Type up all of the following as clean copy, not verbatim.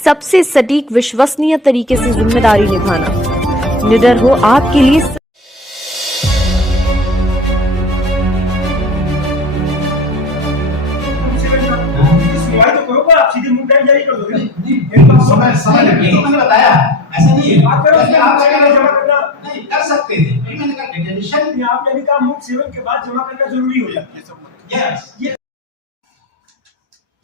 सबसे सटीक विश्वसनीय तरीके से जिम्मेदारी निभाना। निडर हो आपके लिए तो करो, आप सीधे मुंह टाइम जारी कर दोगे। समय लगेगा, मैंने बताया ऐसा नहीं है। आप करो, आप जमा करना नहीं कर सकते थे, मैंने कहा डिटेंशन आप यानी का मुफ्त सेवन के बाद जमा करना जरूरी हो जाता है सब। यस ये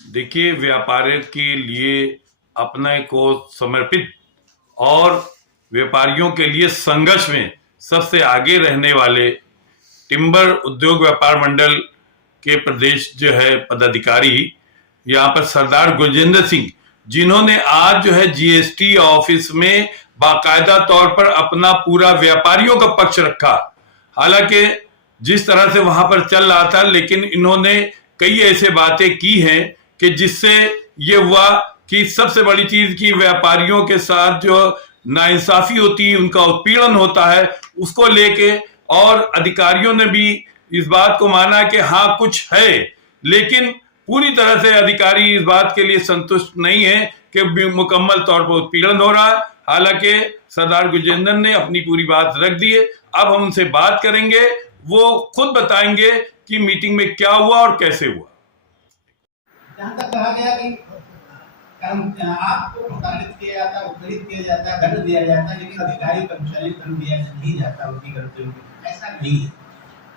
देखिए, व्यापारियों के लिए अपने को समर्पित और व्यापारियों के लिए संघर्ष में सबसे आगे रहने वाले टिम्बर उद्योग व्यापार मंडल के प्रदेश जो है पदाधिकारी यहाँ पर सरदार गुरजिंदर सिंह, जिन्होंने आज जो है जीएसटी ऑफिस में बाकायदा तौर पर अपना पूरा व्यापारियों का पक्ष रखा। हालांकि जिस तरह से वहां पर चल रहा था, लेकिन इन्होंने कई ऐसे बातें की हैं कि जिससे ये हुआ कि सबसे बड़ी चीज की व्यापारियों के साथ जो नाइंसाफी होती है, उनका उत्पीड़न होता है, उसको लेके और अधिकारियों ने भी इस बात को माना कि हाँ कुछ है, लेकिन पूरी तरह से अधिकारी इस बात के लिए संतुष्ट नहीं है कि मुकम्मल तौर पर उत्पीड़न हो रहा है। हालांकि सरदार गुरजिंदर ने अपनी पूरी बात रख दी है। अब हम उनसे बात करेंगे, वो खुद बताएंगे कि मीटिंग में क्या हुआ और कैसे हुआ। जहाँ तक कहा गया कि आपको प्रताड़ित किया जाता, उत्पीड़ित किया जाता, दंड दिया जाता, लेकिन अधिकारी कर्मचारी को दंड दिया नहीं जाता उनकी गलतियों के, ऐसा नहीं है।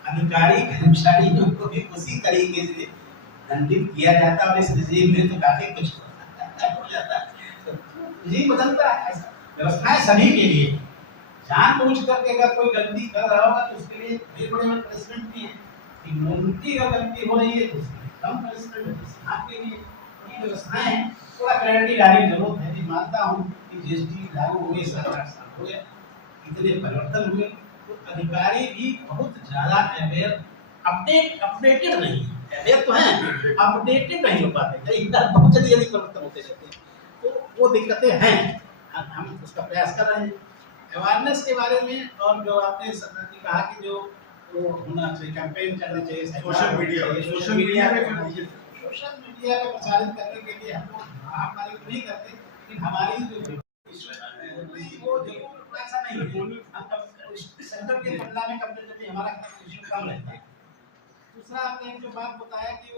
अधिकारी कर्मचारियों को भी उसी तरीके से दंडित किया जाता और इस रिजीम में तो काफी कुछ हो जाता है। रिजीम बदलता है, ऐसा व्यवस्थाएं सभी के लिए। जानबूझ करके अगर कोई गलती कर रहा होगा तो उसके लिए बड़े बड़े पनिशमेंट भी है। इम्यूनिटी अगर गलती हो रही है तो उसके लिए कम पनिशमेंट है। आपके लिए ये व्यवस्थाएं हैं, थोड़ा क्लैरिटी लाने की जरूरत है। मानता हूँ कि जीएसटी लागू हुए 7-8 साल हो गए, इतने परिवर्तन हुए, तो अधिकारी भी बहुत ज्यादा अवेयर अपडेटेड नहीं है। अवेयर तो हैं, अपडेटेड नहीं हो पाते, बहुत जल्दी परिवर्तन होते रहते हैं, तो वो दिक्कतें हैं। हम उसका प्रयास कर रहे हैं अवेयरनेस के बारे में। और जो आपने कहा कि जो वो होना चाहिए, कैंपेन करना चाहिए सोशल मीडिया पे प्रचारित करने के लिए हम लोग हमारी नहीं करते, लेकिन हमारी जो वो जरूर ऐसा नहीं है। सेंटर के तुलना में कंपेरेटिवली हमारा इशू कम रहता है। दूसरा आपने जो बात बताया कि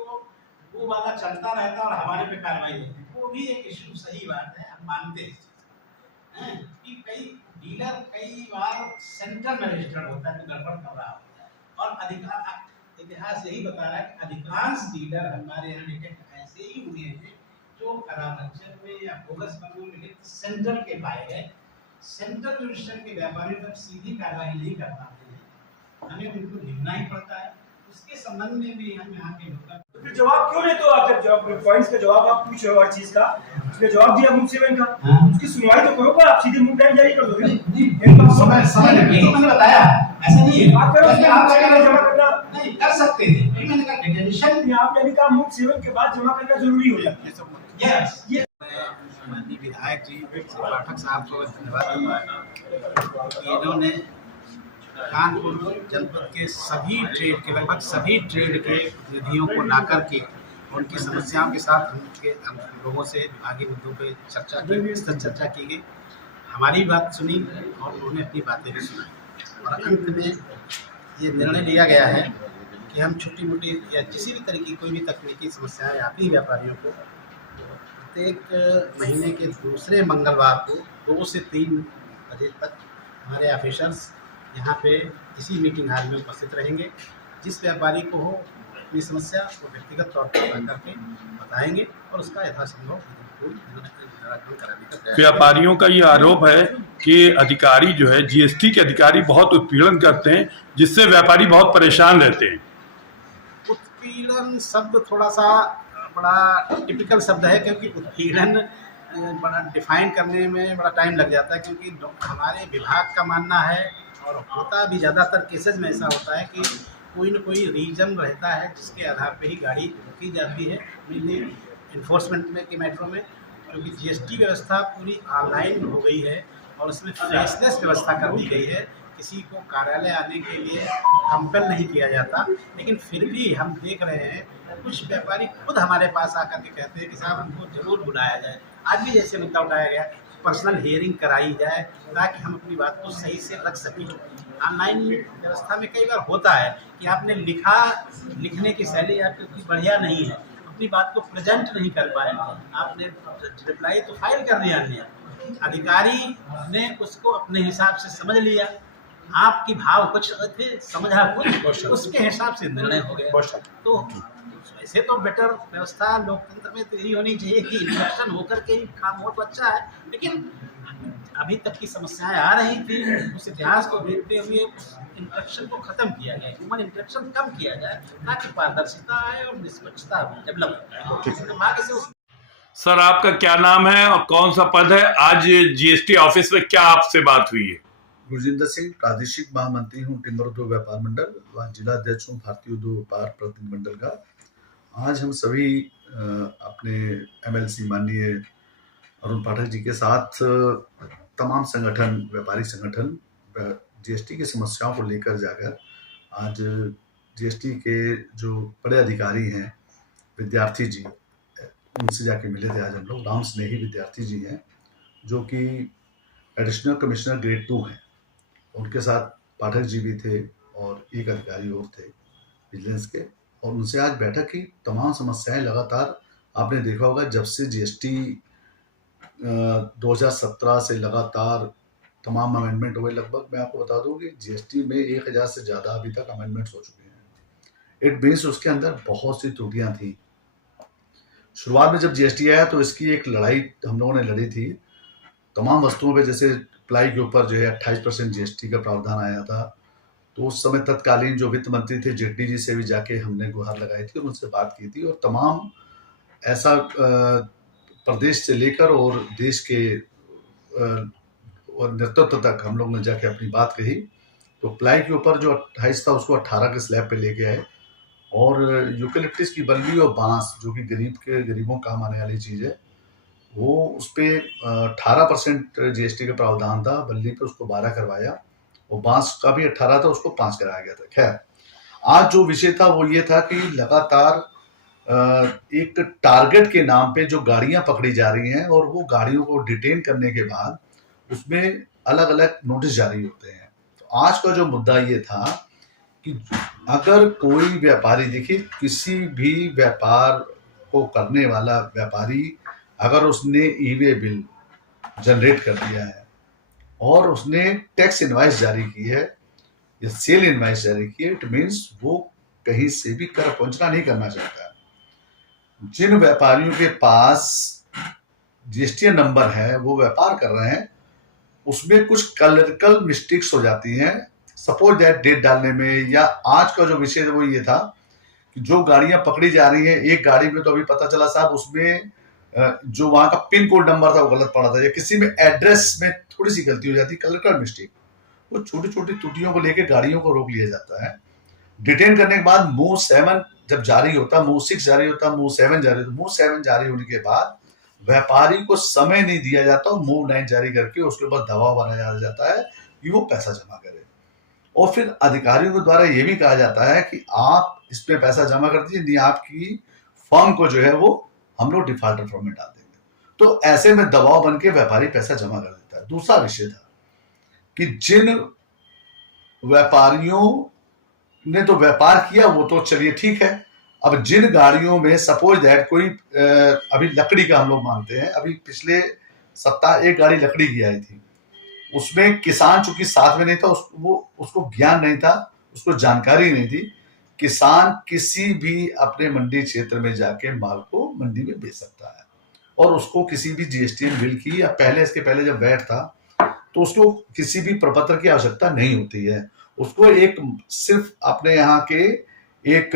वो वाला चलता रहता और हमारे पे कार्रवाई होती है, वो भी एक इशू सही बात है, हम मानते हैं कि कई डीलर कई बार सेंटर में रजिस्टर्ड होता है तो गड़बड़ कर रहा होता है। और इतिहास यही बता रहा है कि अधिकांश डीलर हमारे यहाँ डिटेक्ट ऐसे ही हुए हैं जो करारक्षण में या बोगस कानून में सेंटर के पाए गए। सेंटर जुडिशन के व्यापारियों पर सीधी कार्रवाई नहीं कर पाते हैं, हमें उनको निभना ही पड़ता है। उसके संबंध में भी हम यहाँ के लोग तो फिर जवाब क्यों नहीं? तो आप जब पॉइंट्स का जवाब आप पूछ रहे हो हर चीज का, उसने जवाब दिया मुफ्त सेवन का, उसकी सुनवाई तो करो, आप सीधे मुंह टाइम जारी कर दोगे। समय लगेगा, मैंने बताया ऐसा नहीं है। आप करो, आप जमा करना नहीं कर सकते थे, मैंने कहा डिटेंशन आप यानी का मुफ्त सेवन के बाद जमा करना जरूरी हो जाता है सब। यस ये माननीय विधायक जी पाठक साहब को धन्यवाद। इन्होंने कानपुर जनपद के सभी ट्रेड के लगभग सभी ट्रेड के प्रतिनिधियों को ला करके उनकी समस्याओं के साथ हम लोगों से आगे मुद्दों पे चर्चा की गई। हमारी बात सुनी और उन्होंने अपनी बातें भी सुनाई और अंत में ये निर्णय लिया गया है कि हम छोटी मोटी या किसी भी तरह की कोई भी तकनीकी समस्याएं आती हैं व्यापारियों को, प्रत्येक महीने के दूसरे मंगलवार को 2 से 3 बजे तक हमारे ऑफिसर्स यहाँ पे इसी मीटिंग हॉल में उपस्थित रहेंगे। जिस व्यापारी को हो अपनी समस्या वो व्यक्तिगत तौर पर करके बताएंगे और उसका यथासंभव निराकरण कराने का प्रयास। व्यापारियों का ये आरोप है कि अधिकारी जो है जीएसटी के अधिकारी बहुत उत्पीड़न करते हैं, जिससे व्यापारी बहुत परेशान रहते हैं। उत्पीड़न शब्द थोड़ा सा बड़ा टिपिकल शब्द है, क्योंकि उत्पीड़न बड़ा डिफाइन करने में बड़ा टाइम लग जाता है, क्योंकि हमारे विभाग का मानना है और होता भी ज़्यादातर केसेज में ऐसा होता है कि कोई न कोई रीजन रहता है जिसके आधार पे ही गाड़ी रोकी जाती है इन्फोर्समेंट में के मैटरों में। क्योंकि जीएसटी व्यवस्था पूरी ऑनलाइन हो गई है और उसमें फेसलेस व्यवस्था कर दी गई है किसी को कार्यालय आने के लिए कंपेल नहीं किया जाता, लेकिन फिर भी हम देख रहे हैं कुछ व्यापारी खुद हमारे पास आकर के कहते हैं कि साहब हमको जरूर बुलाया जाए। आज भी जैसे मुद्दा उठाया गया, पर्सनल हियरिंग कराई जाए ताकि हम अपनी बात को सही से रख सकें। ऑनलाइन व्यवस्था में कई बार होता है कि आपने लिखने की शैली आपकी उतनी बढ़िया नहीं है, अपनी बात को प्रेजेंट नहीं कर पाए, आपने रिप्लाई तो फाइल कर दिया नहीं, अधिकारी ने उसको अपने हिसाब से समझ लिया, आपकी भाव कुछ थे, समझा कुछ, उसके हिसाब से निर्णय हो गया। तो वैसे तो बेटर व्यवस्था लोकतंत्र में तो यही होनी चाहिए कि इलेक्शन होकर के ही काम हो तो अच्छा है, लेकिन अभी तक की समस्याएं आ रही थी, उस इतिहास को देखते हुए उस इंटरेक्शन को खत्म किया जाए, ह्यूमन इंटरेक्शन कम किया जाए ताकि पारदर्शिता आए और निष्पक्षता डेवलप हो। सर आपका क्या नाम है और कौन सा पद है? आज जीएसटी ऑफिस में क्या आपसे बात हुई है? गुरजिंदर सिंह, प्रादेशिक महामंत्री हूँ टिम्बर उद्योग व्यापार मंडल व जिला अध्यक्ष हूँ भारतीय उद्योग व्यापार प्रतिनिधि मंडल का। आज हम सभी अपने एमएलसी माननीय अरुण पाठक जी के साथ तमाम संगठन, व्यापारिक संगठन जीएसटी की समस्याओं को लेकर जाकर आज जीएसटी के जो बड़े अधिकारी हैं विद्यार्थी जी, उनसे जाके मिले थे। आज हम लोग राम स्नेही विद्यार्थी जी हैं जो कि एडिशनल कमिश्नर ग्रेड 2 हैं, उनके साथ पाठक जी भी थे और एक अधिकारी और थे विजिलेंस के, और उनसे आज बैठक की। तमाम समस्याएं लगातार आपने देखा होगा जब से जीएसटी 2017 से लगातार तमाम अमेंडमेंट हुए। लगभग मैं आपको बता दूं कि जीएसटी में 1000 से ज़्यादा अभी तक अमेंडमेंट्स हो चुके हैं। इट मीन्स उसके अंदर बहुत सी त्रुटियां थी। शुरुआत में जब जीएसटी आया तो इसकी एक लड़ाई हम लोगों ने लड़ी थी तमाम वस्तुओं पे, जैसे प्लाई के ऊपर जो है 28% जीएसटी का प्रावधान आया था। तो उस समय तत्कालीन जो वित्त मंत्री थे जेटली जी से भी जाके हमने गुहार लगाई थी और उनसे बात की थी, और तमाम ऐसा प्रदेश से लेकर और देश के और नेतृत्व तक हम लोग ने जाके अपनी बात कही। तो प्लाई के ऊपर जो 28 था उसको 18 के स्लैब पे लेके आए, और यूकेलिप्टस की बल्ली और बांस जो कि गरीबों काम आने वाली चीज़ है, वो उस पर 18% जीएसटी का प्रावधान था, बल्ली पे उसको 12 करवाया, और बांस का भी 18 था, उसको 5 कराया गया था। खैर, आज जो विषय था वो ये था कि लगातार एक टारगेट के नाम पे जो गाड़ियां पकड़ी जा रही हैं और वो गाड़ियों को डिटेन करने के बाद उसमें अलग अलग नोटिस जारी होते हैं। तो आज का जो मुद्दा ये था कि अगर कोई व्यापारी, देखिए किसी भी व्यापार को करने वाला व्यापारी अगर उसने ई-वे बिल जनरेट कर दिया है और उसने टैक्स इनवाइस जारी की है या सेल इनवाइस जारी की है, इट मीन्स वो कहीं से भी कर वंचना नहीं करना चाहता। जिन व्यापारियों के पास जीएसटी नंबर है वो व्यापार कर रहे हैं, उसमें कुछ क्लरिकल मिस्टेक्स हो जाती हैं, सपोज दैट डेट डालने में, या आज का जो विषय वो ये था कि जो गाड़ियां पकड़ी जा रही हैं, एक गाड़ी में तो अभी पता चला साहब उसमें जो वहां का पिन कोड नंबर था वो गलत पड़ा था, या किसी में एड्रेस में थोड़ी सी गलती हो जाती, क्लरिकल मिस्टेक। वो छोटी छोटी त्रुटियों को लेकर गाड़ियों को रोक लिया जाता है। डिटेन करने के बाद मूव 7 जब जारी होता, मूव 6 जारी होता, मूव 7 जारी होता, मूव 7 जारी होने के बाद व्यापारी को समय नहीं दिया जाता और मूव 9 जारी करके उसके ऊपर दबाव बनाया जाता है कि वो पैसा जमा करे, और फिर अधिकारियों के द्वारा ये भी कहा जाता है कि आप इस पे पैसा जमा कर दीजिए, नहीं आपकी फर्म को जो है वो हम लोग डिफॉल्टर फॉर्म में डाल देंगे। तो ऐसे में दबाव बन के व्यापारी पैसा जमा कर देता है। दूसरा विषय था कि जिन व्यापारियों ने तो व्यापार किया वो तो चलिए ठीक है, अब जिन गाड़ियों में सपोज दैट कोई अभी लकड़ी का हम लोग मानते हैं, अभी पिछले सप्ताह एक गाड़ी लकड़ी की आई थी, उसमें किसान चूंकि साथ में नहीं था, उसको ज्ञान नहीं था, उसको जानकारी नहीं थी। किसान किसी भी अपने मंडी क्षेत्र में जाके माल को मंडी में बेच सकता है, और उसको किसी भी जीएसटी बिल की, या पहले इसके पहले जब वैट था तो उसको किसी भी प्रपत्र की आवश्यकता नहीं होती है। उसको एक सिर्फ अपने यहाँ के एक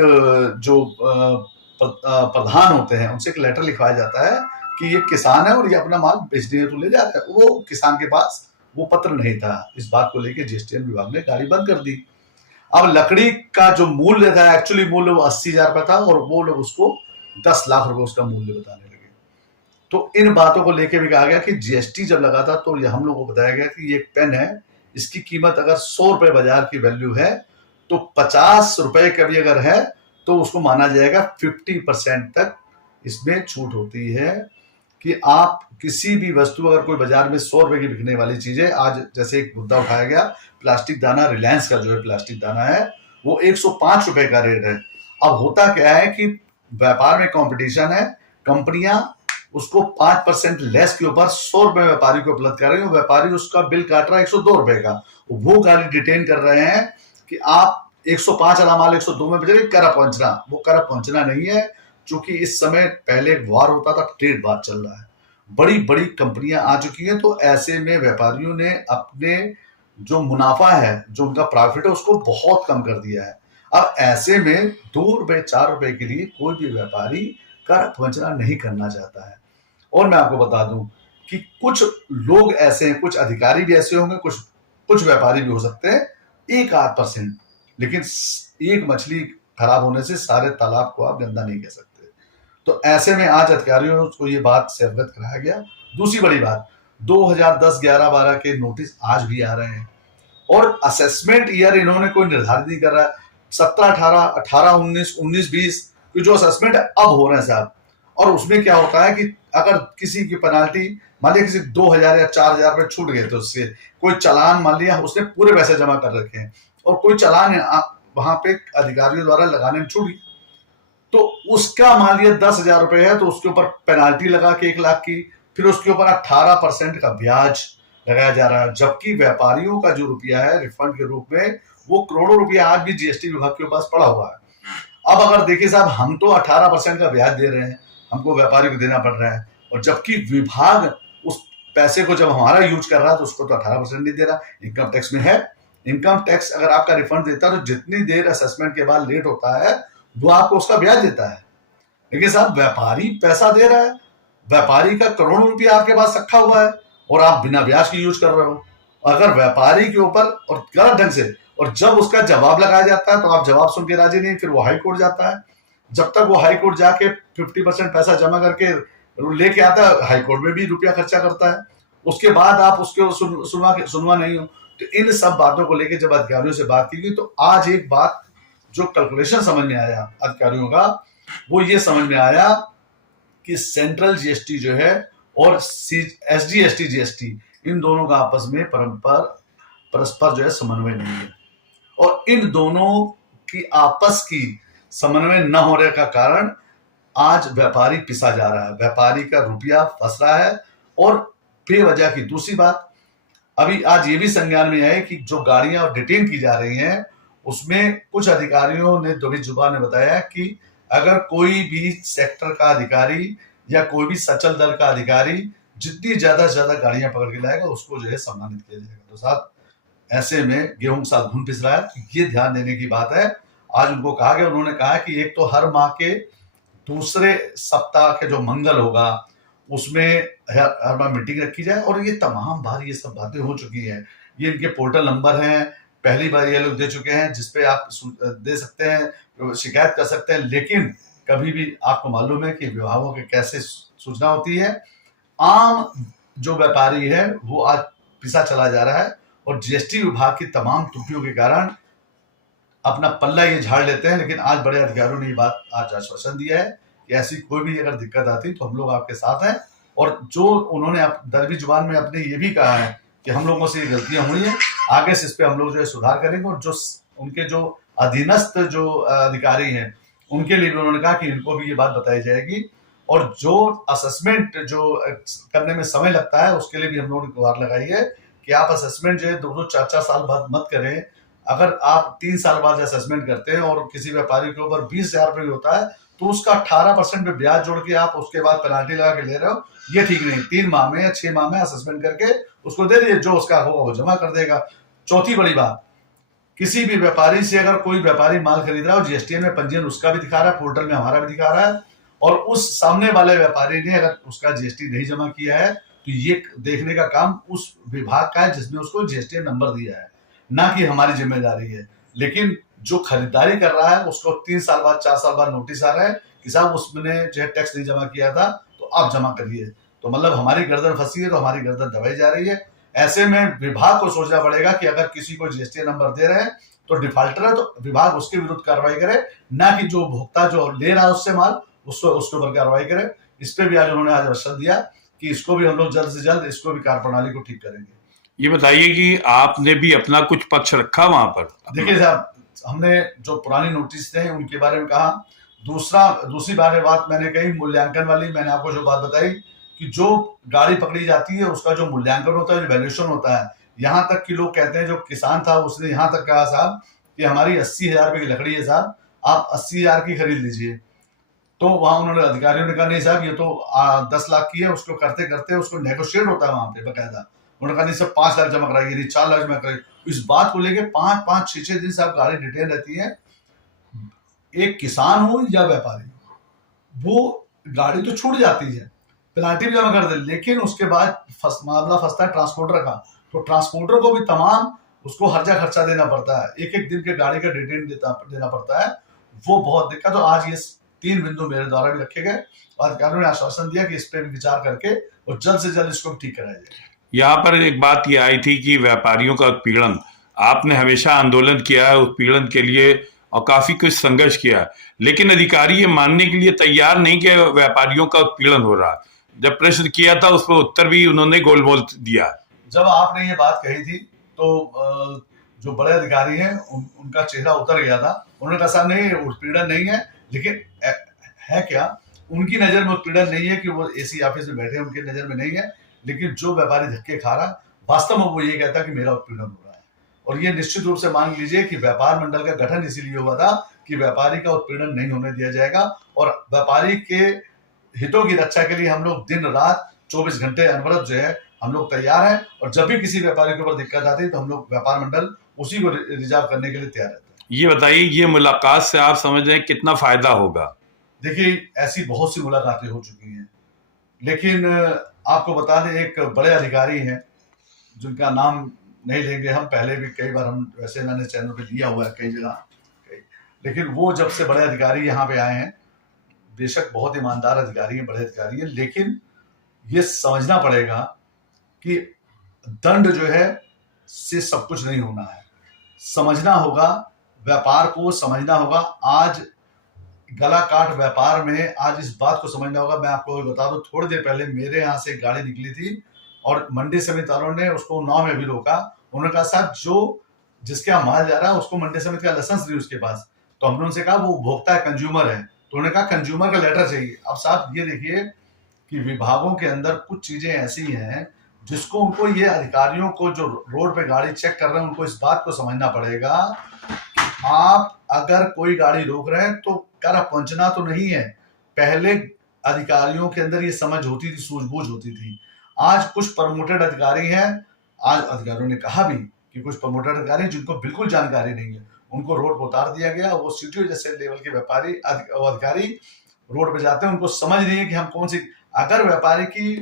जो प्रधान होते हैं उनसे एक लेटर लिखवाया जाता है कि ये किसान है और ये अपना माल बेचने हेतु ले जाता है। वो किसान के पास वो पत्र नहीं था। इस बात को लेकर जीएसटी विभाग ने गाड़ी बंद कर दी। अब लकड़ी का जो मूल्य था, एक्चुअली मूल्य वो 80,000 रुपये था, और वो लोग उसको 10 लाख रुपए उसका मूल्य बताने लगे। तो इन बातों को लेकर भी कहा गया कि जीएसटी जब लगा था तो ये हम लोग को बताया गया कि ये एक पेन है, इसकी कीमत अगर 100 रुपए बाजार की वैल्यू है तो 50 रुपए का भी अगर है तो उसको माना जाएगा 50% तक इसमें छूट होती है कि आप किसी भी वस्तु अगर कोई बाजार में 100 रुपए की बिकने वाली चीज है, आज जैसे एक मुद्दा उठाया गया प्लास्टिक दाना, रिलायंस का जो है प्लास्टिक दाना है वो 105 रुपए का रेट है। अब होता क्या है कि व्यापार में कंपटीशन है, कंपनियां उसको 5% लेस के ऊपर 100 रुपए व्यापारी को उपलब्ध कर रहे हैं, व्यापारी उसका बिल काट रहा है 102 रुपए का। वो गाड़ी डिटेन कर रहे हैं कि आप 105 वाला माल 102 में बेच करा पहुंचना, वो करा पहुंचना नहीं है, क्योंकि इस समय पहले एक वार होता था, ट्रेड वार चल रहा है, बड़ी बड़ी कंपनियां आ चुकी हैं, तो ऐसे में व्यापारियों ने अपने जो मुनाफा है, जो उनका प्रॉफिट है, उसको बहुत कम कर दिया है। अब ऐसे में 2 रुपए 4 रुपए के लिए कोई भी व्यापारी कर पहुंचना नहीं करना चाहता है। और मैं आपको बता दूं कि कुछ लोग ऐसे हैं, कुछ अधिकारी भी ऐसे होंगे, कुछ व्यापारी भी हो सकते हैं 1-8%, लेकिन एक मछली खराब होने से सारे तालाब को आप गंदा नहीं कह सकते। तो ऐसे में आज अधिकारियों को ये बात से अवगत कराया गया। दूसरी बड़ी बात, 2010, 11, 12 के नोटिस आज भी आ रहे हैं और असेसमेंट ईयर इन्होंने कोई निर्धारित नहीं कर रहा है। 17, 18, 18, 19, 19, 20 जो असेसमेंट अब हो रहे हैं साहब, और उसमें क्या होता है कि अगर किसी की पेनाल्टी मान लिया किसी 2000 या 4000 रुपए छूट गए, तो उससे कोई चालान मान लिया उसने पूरे पैसे जमा कर रखे हैं और कोई चालान वहां पे अधिकारियों द्वारा लगाने में छूट गई, तो उसका मान लिया 10,000 रुपए है, तो उसके ऊपर पेनाल्टी लगा के 1 लाख की, फिर उसके ऊपर 18% का ब्याज लगाया जा रहा है। जबकि व्यापारियों का जो रुपया है रिफंड के रूप में, वो करोड़ों रुपया आज भी जीएसटी विभाग के पास पड़ा हुआ है। अब अगर देखिए साहब, हम तो 18% का ब्याज दे रहे हैं, हमको व्यापारी को देना पड़ रहा है, और जबकि विभाग उस पैसे को जब हमारा यूज कर रहा है तो उसको तो 18% नहीं दे रहा। इनकम टैक्स में है, इनकम टैक्स अगर आपका रिफंड देता है तो जितनी देर असेसमेंट के बाद लेट होता है वो आपको उसका ब्याज देता है। लेकिन साहब, व्यापारी पैसा दे रहा है, व्यापारी का करोड़ों रुपया आपके पास रखा हुआ है और आप बिना ब्याज की यूज कर रहे हो। अगर व्यापारी के ऊपर और गलत ढंग से, और जब उसका जवाब लगाया जाता है तो आप जवाब सुन के राजी नहीं, फिर वो हाई कोर्ट जाता है। जब तक वो हाई कोर्ट जाके 50% पैसा जमा करके लेके आता है, हाई कोर्ट में भी रुपया खर्चा करता है, उसके बाद आप उसके सुनवा नहीं हो। तो इन सब बातों को लेके जब अधिकारियों से बात की गई, तो आज एक बात जो कैलकुलेशन समझ में आया अधिकारियों का, वो ये समझ में आया कि सेंट्रल जीएसटी जो है और एसजीएसटी जीएसटी, इन दोनों का आपस में परस्पर जो है समन्वय नहीं है, और इन दोनों की आपस की समन्वय न होने का कारण आज व्यापारी पिसा जा रहा है, व्यापारी का रुपया फंस रहा है और बेवजह की। दूसरी बात, अभी आज ये भी संज्ञान में है कि जो गाड़ियां डिटेन की जा रही हैं, उसमें कुछ अधिकारियों ने दो जुबान में बताया कि अगर कोई भी सेक्टर का अधिकारी या कोई भी सचल दल का अधिकारी जितनी ज्यादा से ज्यादा गाड़ियां पकड़ के लाएगा, उसको जो है सम्मानित किया जाएगा। तो साहब, ऐसे में गेहूं के साथ घुन पिस रहा है, ये ध्यान देने की बात है। आज उनको कहा गया, उन्होंने कहा कि एक तो हर माह के दूसरे सप्ताह के जो मंगल होगा उसमें हर बार मीटिंग रखी जाए, और ये तमाम बार ये सब बातें हो चुकी हैं। ये इनके पोर्टल नंबर हैं, पहली बार ये लोग दे चुके हैं, जिसपे आप दे सकते हैं, शिकायत कर सकते हैं, लेकिन कभी भी आपको मालूम है कि विभागों के कैसे सूचना होती है। आम जो व्यापारी है वो आज पिसा चला जा रहा है, और जीएसटी विभाग की तमाम त्रुटियों के कारण अपना पल्ला ये झाड़ लेते हैं। लेकिन आज बड़े अधिकारियों ने ये बात आज आश्वासन दिया है कि ऐसी कोई भी अगर दिक्कत आती तो हम लोग आपके साथ हैं, और जो उन्होंने दरबी जुबान में अपने ये भी कहा है कि हम लोगों से ये गलतियां हुई हैं, आगे से इस पे हम लोग जो है सुधार करेंगे, और जो उनके जो अधीनस्थ जो अधिकारी हैं उनके लिए भी उन्होंने कहा कि इनको भी ये बात बताई जाएगी, और जो असेसमेंट जो करने में समय लगता है उसके लिए भी हम लोगों ने गुहार लगाई है कि आप असेसमेंट जो है 2-2, 4-4 साल बाद मत करें। अगर आप 3 साल बाद असेसमेंट करते हैं और किसी व्यापारी के ऊपर 20,000 रुपये होता है, तो उसका 18% पे ब्याज जोड़ के आप उसके बाद पेनाल्टी लगा के ले रहे हो, ये ठीक नहीं। 3 माह में या 6 माह में असेसमेंट करके उसको दे दीजिए, जो उसका होगा वो जमा कर देगा। चौथी बड़ी बात, किसी भी व्यापारी से अगर कोई व्यापारी माल खरीद रहा है और जीएसटी में पंजीयन उसका भी दिखा रहा है, पोर्टल में हमारा भी दिखा रहा है, और उस सामने वाले व्यापारी ने अगर उसका जीएसटी नहीं जमा किया है, तो ये देखने का काम उस विभाग का है जिसने उसको जीएसटी नंबर दिया है, ना कि हमारी जिम्मेदारी है। लेकिन जो खरीदारी कर रहा है उसको 3 साल बाद 4 साल बाद नोटिस आ रहा है कि साहब उसने जो है टैक्स नहीं जमा किया था, तो आप जमा करिए। तो मतलब हमारी गर्दन फंसी है, तो हमारी गर्दन दबाई जा रही है। ऐसे में विभाग को सोचना पड़ेगा कि अगर किसी को जीएसटी नंबर दे रहे हैं तो डिफाल्टर है तो विभाग उसके विरुद्ध कार्रवाई करे, ना कि जो भोक्ता जो ले रहा है उससे माल उसके ऊपर कार्रवाई करे। इस पे भी आज उन्होंने आश्वासन दिया कि इसको भी हम लोग जल्द से जल्द इसको भी कार्यप्रणाली को ठीक करेंगे। ये बताइए कि आपने भी अपना कुछ पक्ष रखा वहां पर? देखिए साहब, हमने जो पुरानी नोटिस थे उनके बारे में कहा। दूसरी बात मैंने कही मूल्यांकन वाली। मैंने आपको जो बात बताई कि जो गाड़ी पकड़ी जाती है उसका जो मूल्यांकन होता है, जो वैल्यूएशन होता है, यहाँ तक कि लोग कहते हैं, जो किसान था उसने यहाँ तक कहा साहब कि हमारी 80,000 रुपए की लकड़ी है साहब, आप 80,000 की खरीद लीजिए। तो वहां उन्होंने अधिकारियों ने कहा नहीं साहब ये तो 10 लाख की है। उसको करते करते उसको नेगोशिएट होता है वहां पे बकायदा। उन्होंने कहा नहीं सब 5 लाख जमा कराइए, नहीं 4 लाख जमा कराइए। इस बात को लेके 5-5, 6-6 दिन साहब गाड़ी डिटेन रहती है। एक किसान हो या व्यापारी, वो गाड़ी तो छूट जाती है, पेनाल्टी भी जमा कर दे, लेकिन उसके बाद मामला फंसता है ट्रांसपोर्टर का। तो ट्रांसपोर्टर को भी तमाम उसको हर्जा खर्चा देना पड़ता है, एक दिन के गाड़ी का डिटेन देना पड़ता है। वो बहुत दिक्कत। तो आज ये 3 बिंदु मेरे द्वारा भी रखे गए और अधिकारियों ने आश्वासन दिया कि इस पर भी विचार करके और जल्द से जल्द इसको ठीक कराया जाए। यहाँ पर एक बात ये आई थी कि व्यापारियों का उत्पीड़न, आपने हमेशा आंदोलन किया है उत्पीड़न के लिए और काफी कुछ संघर्ष किया है, लेकिन अधिकारी ये मानने के लिए तैयार नहीं कि व्यापारियों का उत्पीड़न हो रहा। जब प्रश्न किया था उस पर उत्तर भी उन्होंने गोलमोल दिया। जब आपने ये बात कही थी तो जो बड़े अधिकारी हैं उनका चेहरा उतर गया था। उन्होंने कहा साहब नहीं उत्पीड़न नहीं है, लेकिन है क्या, उनकी नजर में उत्पीड़न नहीं है कि वो एसी ऑफिस में बैठे हैं, उनकी नजर में नहीं है। लेकिन जो व्यापारी धक्के खा रहा वास्तव में वो ये कहता है कि मेरा उत्पीड़न हो रहा है। और ये निश्चित रूप से मान लीजिए कि व्यापार मंडल का गठन इसीलिए हुआ था कि व्यापारी का उत्पीड़न नहीं होने दिया जाएगा और व्यापारी के हितों की रक्षा के लिए हम लोग दिन रात 24 घंटे अनवरत जो है हम लोग तैयार हैं। और जब भी किसी व्यापारी के ऊपर दिक्कत आती है तो हम लोग व्यापार मंडल उसी को रिजर्व करने के लिए तैयार रहते हैं। ये बताइए, ये मुलाकात से आप समझ रहे हैं कितना फायदा होगा? देखिए ऐसी बहुत सी मुलाकातें हो चुकी हैं, लेकिन आपको बता दें एक बड़े अधिकारी हैं जिनका नाम नहीं लेंगे हम, पहले भी कई बार हम वैसे मैंने चैनल पे दिया हुआ है कई जगह, लेकिन वो जब से बड़े अधिकारी यहाँ पे आए हैं, बेशक बहुत ईमानदार अधिकारी हैं, बड़े अधिकारी हैं, लेकिन ये समझना पड़ेगा कि दंड जो है से सब कुछ नहीं होना है। समझना होगा, व्यापार को समझना होगा। आज गला काट व्यापार में आज इस बात को समझना होगा। मैं आपको बता दूं, थोड़ी देर पहले मेरे यहाँ से गाड़ी निकली थी और मंडी समिति वालों ने उसको 9 में भी रोका। उन्होंने कहा साहब जो जिसके यहाँ माल जा रहा है उसको मंडी समिति का लाइसेंस नहीं उसके पास। तो हमने उनसे कहा वो उपभोक्ता है, कंज्यूमर है। तो उन्होंने कहा कंज्यूमर का लेटर चाहिए। अब साहब ये देखिए कि विभागों के अंदर कुछ चीजें ऐसी हैं जिसको उनको ये अधिकारियों को जो रोड पे गाड़ी चेक कर रहे हैं उनको इस बात को समझना पड़ेगा कि आप अगर कोई गाड़ी रोक रहे हैं तो कर पहुंचना तो नहीं है। पहले अधिकारियों के अंदर ये समझ होती थी, सूझबूझ होती थी। आज कुछ प्रमोटेड अधिकारी हैं, आज अधिकारियों ने कहा भी कि कुछ प्रमोटेड अधिकारी जिनको बिल्कुल जानकारी नहीं है उनको रोड पर उतार दिया गया। वो सीटीओ जैसे लेवल के व्यापारी अधिकारी रोड पे जाते हैं, उनको समझ नहीं है कि हम कौन सी, अगर व्यापारी की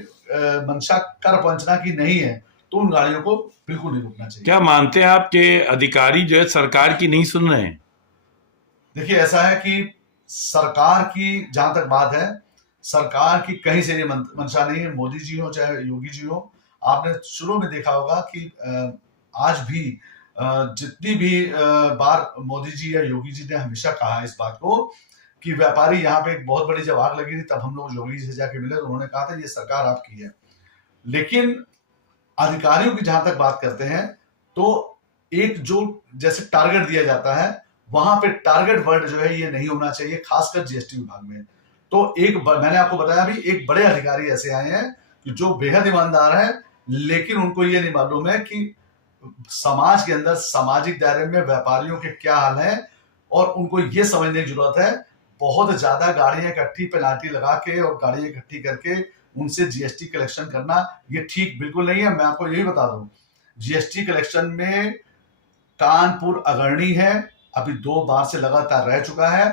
मंशा कर पहुंचना की नहीं है तो उन गाड़ियों को बिल्कुल नहीं रोकना चाहिए। क्या मानते हैं आप कि अधिकारी जो है सरकार की नहीं सुन रहे हैं? देखिए ऐसा है कि सरकार की जहां तक बात है, सरकार की कहीं से ये मंशा नहीं है। मोदी जी हो चाहे योगी जी हो, आपने शुरू में देखा होगा कि आज भी जितनी भी बार मोदी जी या योगी जी ने हमेशा कहा इस बात को कि व्यापारी यहाँ पे एक बहुत बड़ी जब आग लगी थी तब हम लोग योगी जी से जाके मिले तो उन्होंने कहा था ये सरकार आपकी है। लेकिन अधिकारियों की जहां तक बात करते हैं तो एक जो जैसे टारगेट दिया जाता है वहां पे टारगेट वर्ड जो है ये नहीं होना चाहिए, खासकर जीएसटी विभाग में। तो मैंने आपको बताया भी एक बड़े अधिकारी ऐसे आए हैं कि जो बेहद ईमानदार हैं, लेकिन उनको ये नहीं मालूम है कि समाज के अंदर सामाजिक दायरे में व्यापारियों के क्या हाल है। और उनको ये समझने की जरूरत है, बहुत ज्यादा गाड़ियां इकट्ठी पेनाल्टी लगा के और गाड़ियां इकट्ठी करके उनसे जीएसटी कलेक्शन करना ये ठीक बिल्कुल नहीं है। मैं आपको यही बता दूं, जीएसटी कलेक्शन में कानपुर अग्रणी है, अभी 2 बार से लगातार रह चुका है।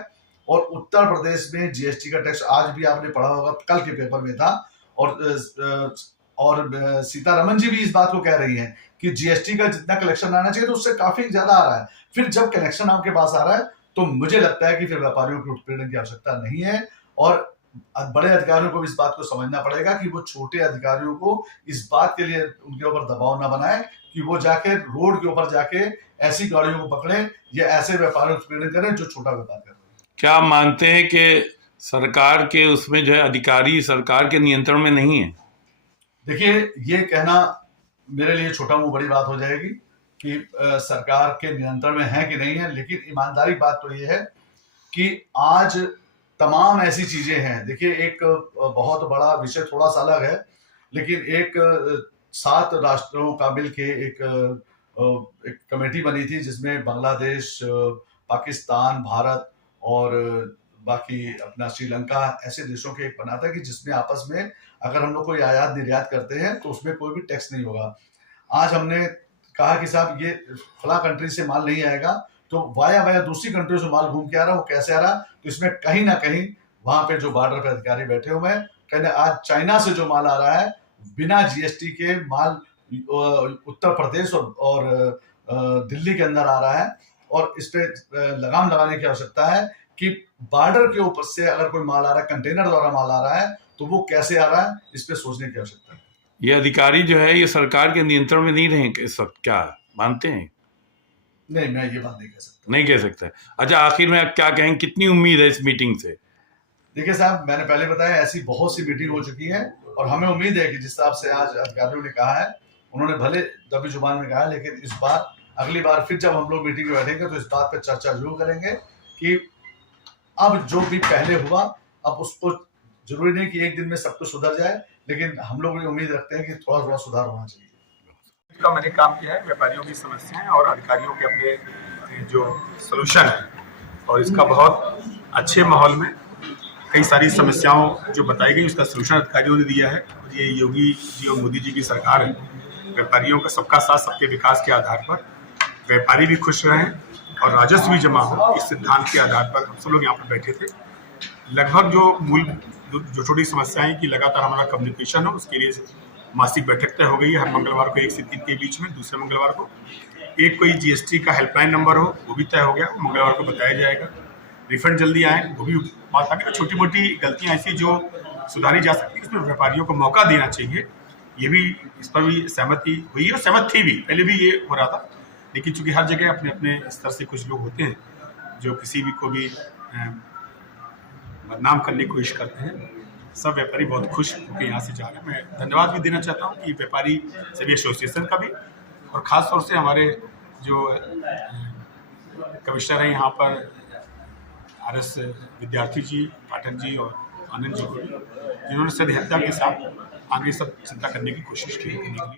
और उत्तर प्रदेश में जीएसटी का टैक्स आज भी आपने पढ़ा होगा, कल के पेपर में था, और सीतारमन जी भी इस बात को कह रही हैं कि जीएसटी का जितना कलेक्शन आना चाहिए तो उससे काफी ज्यादा आ रहा है। फिर जब कलेक्शन आपके पास आ रहा है तो मुझे लगता है कि फिर व्यापारियों के उत्पीड़न की आवश्यकता नहीं है। और बड़े अधिकारियों को भी इस बात को समझना पड़ेगा कि वो छोटे अधिकारियों को इस बात के लिए उनके ऊपर दबाव ना बनाए कि वो जाके रोड के ऊपर जाके ऐसी गाड़ियों को पकड़े या ऐसे व्यापारियों को पीड़ित करें जो छोटा व्यापार कर रहे हैं। क्या आप मानते हैं कि सरकार के उसमें जो है अधिकारी सरकार के नियंत्रण में नहीं है? देखिए, ये कहना मेरे लिए छोटा मुंह बड़ी बात हो जाएगी कि सरकार के नियंत्रण में है कि नहीं है, लेकिन ईमानदारी बात तो ये है कि आज तमाम ऐसी चीजें हैं। देखिए, एक बहुत बड़ा विषय थोड़ा सा अलग है, लेकिन एक 7 राष्ट्रों का मिलके एक कमेटी बनी थी जिसमें बांग्लादेश, पाकिस्तान, भारत और बाकी अपना श्रीलंका ऐसे देशों के एक बना था कि जिसमें आपस में अगर हम लोग कोई आयात निर्यात करते हैं तो उसमें कोई भी टैक्स नहीं होगा। आज हमने कहा कि साहब ये फला कंट्री से माल नहीं आएगा, तो वाया दूसरी कंट्री से माल घूम के आ रहा, वो कैसे आ रहा? तो इसमें कहीं ना कहीं वहां पे जो बॉर्डर पे अधिकारी बैठे हुए हैं, कहने आज चाइना से जो माल आ रहा है बिना जीएसटी के माल उत्तर प्रदेश और दिल्ली के अंदर आ रहा है, और इस पे लगाम लगाने की आवश्यकता है कि बॉर्डर के ऊपर से अगर कोई माल आ रहा है, कंटेनर द्वारा माल आ रहा है, तो वो कैसे आ रहा है, इस पे सोचने की आवश्यकता है। ये अधिकारी जो है ये सरकार के नियंत्रण में नहीं रहे इस वक्त, क्या मानते हैं? नहीं, मैं ये बात नहीं कह सकता। नहीं कह सकता। अच्छा, आखिर में आप क्या कहेंगे, कितनी उम्मीद है इस मीटिंग से? देखिए साहब, मैंने पहले बताया ऐसी बहुत सी मीटिंग हो चुकी है और हमें उम्मीद है कि जिस हिसाब से आज अधिकारियों ने कहा है, उन्होंने भले दबी जुबान में कहा है, लेकिन इस बार अगली बार फिर जब हम लोग मीटिंग में बैठेंगे तो इस बात पर चर्चा जरूर करेंगे कि अब जो भी पहले हुआ, अब उसको जरूरी नहीं कि एक दिन में सब कुछ सुधर जाए, लेकिन हम लोग ये उम्मीद रखते हैं कि थोड़ा थोड़ा सुधार होना चाहिए। का मैंने काम किया है व्यापारियों की समस्याएं और अधिकारियों के अपने जो सलूशन है, और इसका बहुत अच्छे माहौल में कई सारी समस्याओं जो बताई गई उसका सलूशन अधिकारियों ने दिया है। और ये योगी जी और मोदी जी की सरकार है, व्यापारियों का सबका साथ सबके विकास के आधार पर व्यापारी भी खुश रहें और राजस्व भी जमा हो, इस सिद्धांत के आधार पर हम सब लोग यहाँ पर बैठे थे। लगभग जो छोटी समस्याएं कि लगातार हमारा कम्युनिकेशन हो, उसके लिए मासिक बैठक तय हो गई है हर मंगलवार को 1 से 3 के बीच में। दूसरे मंगलवार को एक कोई जीएसटी का हेल्पलाइन नंबर हो वो भी तय हो गया, मंगलवार को बताया जाएगा। रिफंड जल्दी आए वो भी बात आ गई। छोटी मोटी गलतियां ऐसी जो सुधारी जा सकती है, इसमें व्यापारियों को मौका देना चाहिए, ये भी इस पर भी सहमति हुई है और सहमत थी भी, पहले भी ये हो रहा था। लेकिन चूंकि हर जगह अपने अपने स्तर से कुछ लोग होते हैं जो किसी भी को भी बदनाम करने की कोशिश करते हैं। सब व्यापारी बहुत खुश होकर यहाँ से जा रहे हैं। मैं धन्यवाद भी देना चाहता हूँ कि व्यापारी सभी एसोसिएशन का भी, और ख़ास तौर से हमारे जो कमिश्नर हैं यहाँ पर RS विद्यार्थी जी, पाठक जी और आनंद जी को, जिन्होंने सदैहता के साथ आगे सब चिंता करने की कोशिश की है।